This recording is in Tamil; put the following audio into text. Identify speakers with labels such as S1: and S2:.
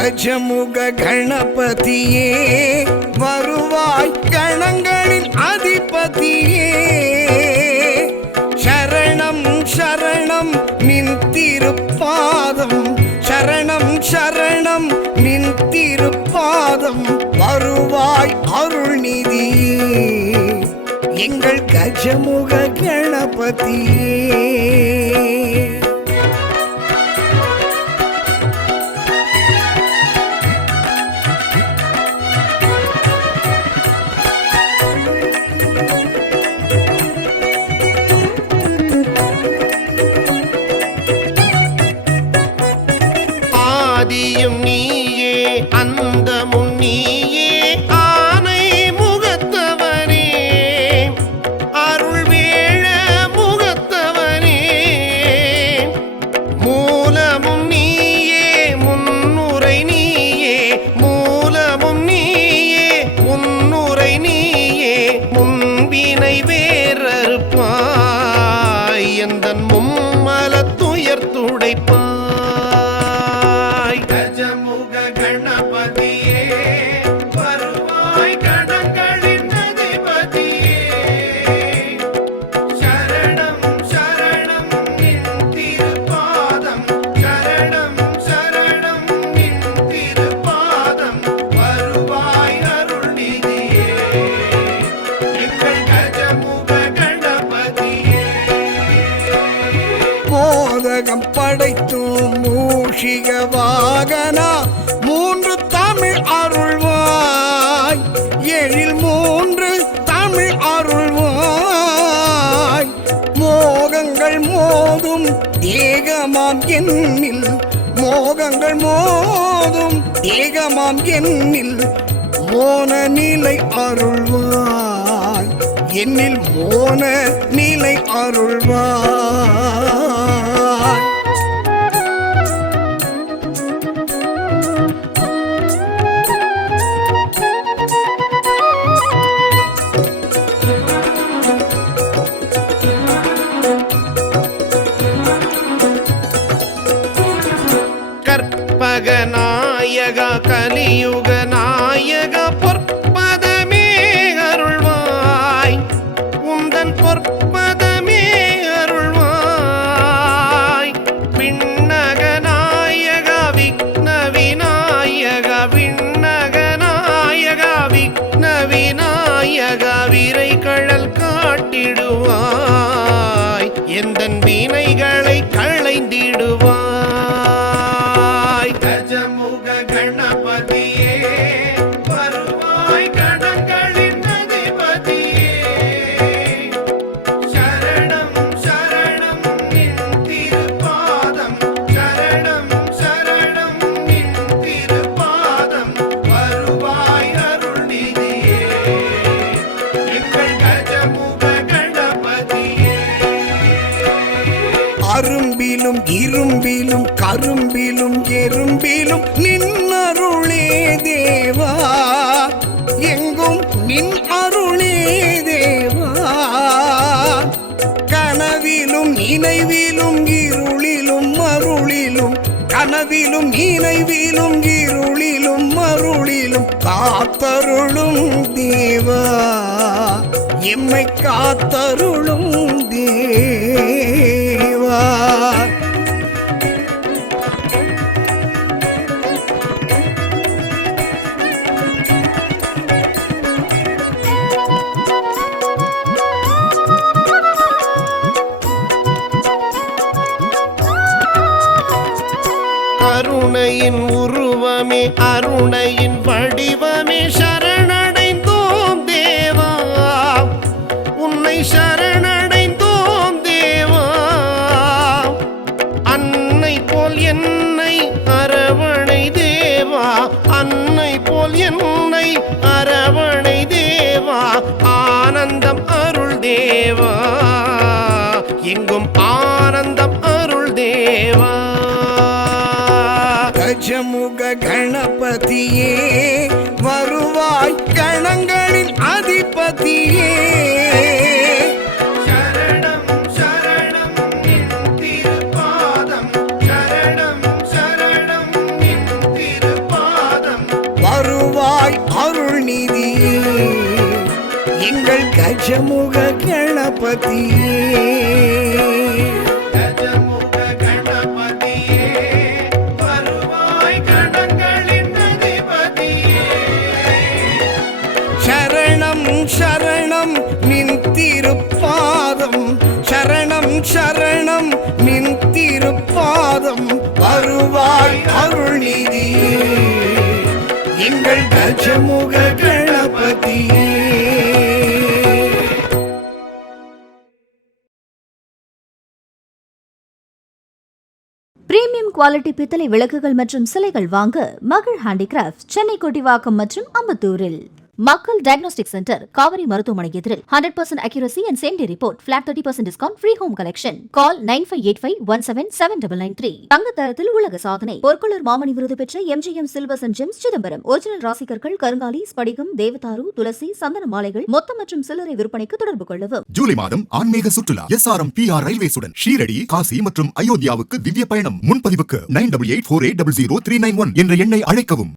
S1: கஜமுக கணபதியே வருவாய் கணங்களின் அதிபதியே. சரணம் சரணம் நின் திருப்பாதம் சரணம் சரணம் நின் திருப்பாதம் வருவாய் அருள்நிதியே எங்கள் கஜமுக கணபதியே.
S2: துயர் கஜமுக
S1: கணபதி. மூஷிக வாகனா மூன்று தமிழ் அருள்வாய். எழில் மூன்று தமிழ் அருள்வாய். மோகங்கள் மோதும் தேகமாம் என்னில் மோகங்கள் மோதும் தேகமாம் என்னில் மோன நிலை அருள்வாய். என்னில் மோன நிலை அருள்வாய்.
S2: எந்தன் வீணைகளை களைந்திடுவாய்
S1: அரும்பிலும் இரும்பிலும் கரும்பிலும் எறும்பிலும் நின்னருளே தேவா. எங்கும் நின் அருளே தேவா. கனவிலும் நினைவிலும் இருளிலும் அருளிலும் கனவிலும் நினைவிலும் இருளிலும் மருளிலும் காத்தருளும் தேவா. எம்மை காத்தருளும் தேவா
S2: அருணையின் உருவமே அருணையின் வடிவமே சரணடைந்தோம் தேவா. உன்னை சரண தேவா. எங்கும் ஆனந்தம் அருள் தேவா.
S1: கஜமுக கணபதியே வருவாய் கணங்களின் அதிபதியே.
S2: கணங்களின் அதிபதியே.
S1: சரணம் சரணம் நின் திருப்பாதம் சரணம் சரணம் நின் திருப்பாதம் வருவாய் அருள்நிதியே எங்கள் கஜமுக
S3: பிரீமியம் குவாலிட்டி பித்தளை விளக்குகள் மற்றும் சிலைகள் வாங்க மகள் ஹேண்டிகிராஃப்ட் சென்னை கொட்டிவாக்கம் மற்றும் அம்பத்தூரில். மக்கள் டயக்னோஸ்டிக் சென்டர் காவிரி மருத்துவமனை எதிரில். Hundred percent accuracy and same day report flat thirty percent discount free home collection call nine five eight five one seven seven double nine three தங்க தரத்தில் உலக சாதனை. பொற்கொள்ளர் மாமணி விருது பெற்ற MGM silvers and gems Chidambaram. Original ராசிகர்கள் கருங்காலி ஸ்படிகம் தேவதாரு துளசி சந்தன மாலைகள் மொத்தம் மற்றும் சில்லறை விற்பனைக்கு தொடர்பு கொள்ளவும்.
S4: ஜூலை மாதம் ஆன்மீக சுற்றுலா. S R M P R ரயில்வேஸுடன் Shirdi Kashi மற்றும் அயோத்தியாவுக்கு திவ்ய பயணம். முன்பதிவுக்கு nine double eight four eight double zero three nine one என்ற எண்ணை அழைக்கவும்.